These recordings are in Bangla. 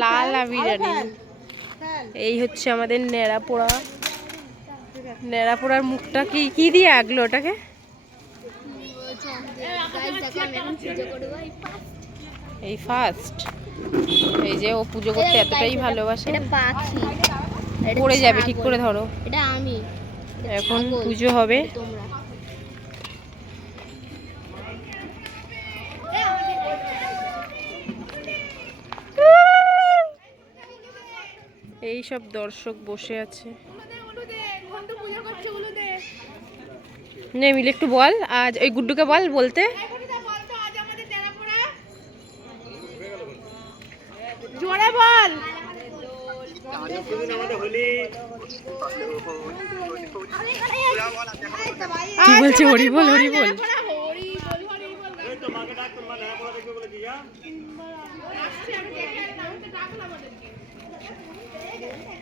লাল বিরিয়ানি। এই হচ্ছে আমাদের ন্যাড়াপোড়া। ন্যাড়াপোড়ার মুখটা কি দিয়ে আঁকলো ওটাকে? এই ফার্স্ট। এই যে ও পুজো করতে এতটাই ভালোবাসে। পড়ে যাবে, ঠিক করে ধরো। এটা আমি। এখন পুজো হবে। এই সব দর্শক বসে আছে। নে মিলে একটু বল, আজ ওই গুড্ডুকে বল বলতে। জোরে বল। কি বলছে? হরি বল, হরি বল।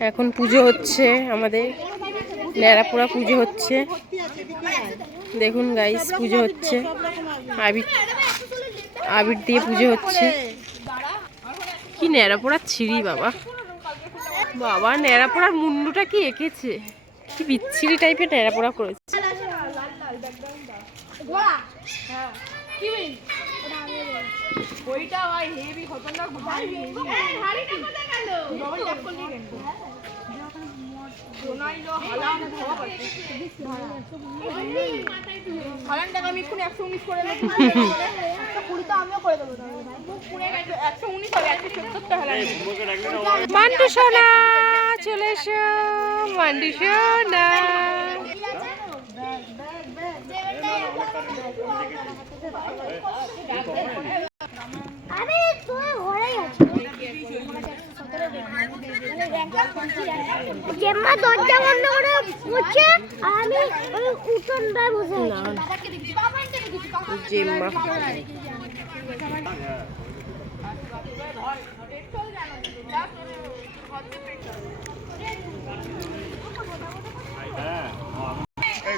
এখন পুজো হচ্ছে আমাদের, ন্যাড়াপোড়া পুজো হচ্ছে। দেখুন গাইস, পুজো হচ্ছে। আবির দিয়ে পুজো হচ্ছে। কি ন্যাড়াপোড়া ছিঁড়ি বাবা, বাবা ন্যাড়াপোড়ার মুন্ডুটা কি এঁকেছে, কি বিচ্ছিরি টাইপের ন্যাড়াপোড়া করেছে। মান্টু সোনা চলে এসো, মান্টু সোনা। জেম্মা দরজা বন্ধ করে বসে, আর আমি ওই উঠোনটায় বসে আছি। জেম্মা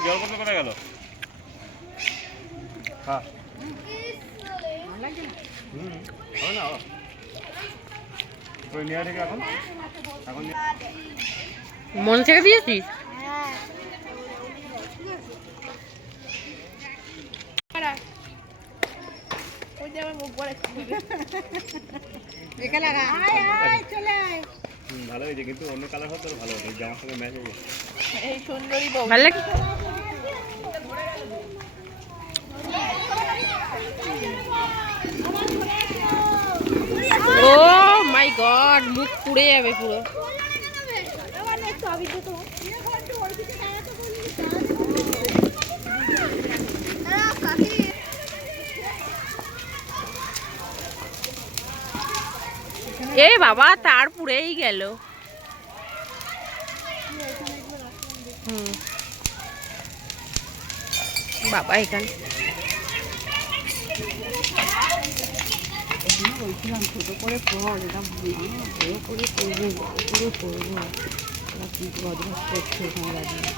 জল বন্ধ করে গেল। হ্যাঁ মন থেকে দিয়েছিস? ভালো হয়েছে, কিন্তু অন্য কালার হতো ভালো হতো, জামার সঙ্গে ম্যাচ হয়ে গেছে। এই সুন্দরী বউ ভালো লাগে। ও মাই গড, মুখ পুড়ে যাবে পুরো। এ বাবা, তার পুড়েই গেল। বাবা এখানে বলছিলাম ছোট করে পড়, এটা বড় করে পড়বো, বড় করে পড়বো। ওরা কি বদমাস করছে এখানে দাঁড়িয়ে।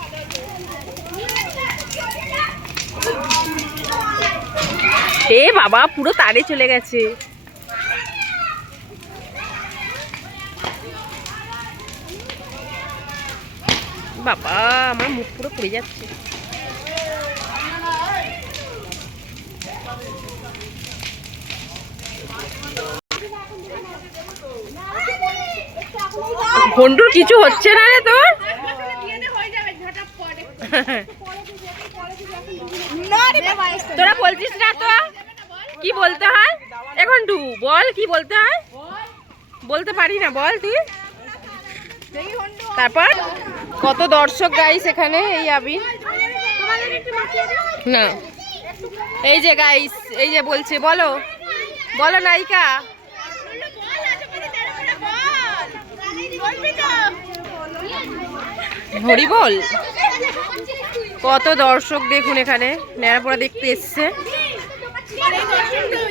এ বাবা, পুরো তারে চলে গেছে। বাবা, আমার মুখ পুরো পুড়ে যাচ্ছে। ঘন্টুর কিছু হচ্ছে না রে তোর? তোরা বলছিস না তো কি বলতে হয়? এখন টু বল, কি বলতে হয়? বলতে পারি না, বল তুই। তারপর কত দর্শক গাইস এখানে। এই আবির না, এই যে গাইস, এই যে বলছে, বলো বলো নায়িকা। হরি বল। কত দর্শক দেখুন এখানে, ন্যাড়াপোড়া দেখতে এসছে।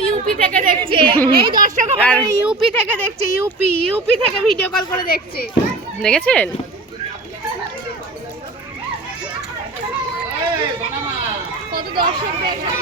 ইউপি থেকে দেখছে, এই দর্শক আমাদের ইউপি থেকে দেখছে, ইউপি থেকে ভিডিও কল করে দেখছে। দেখেছেন? কত দর্শক দেখছে।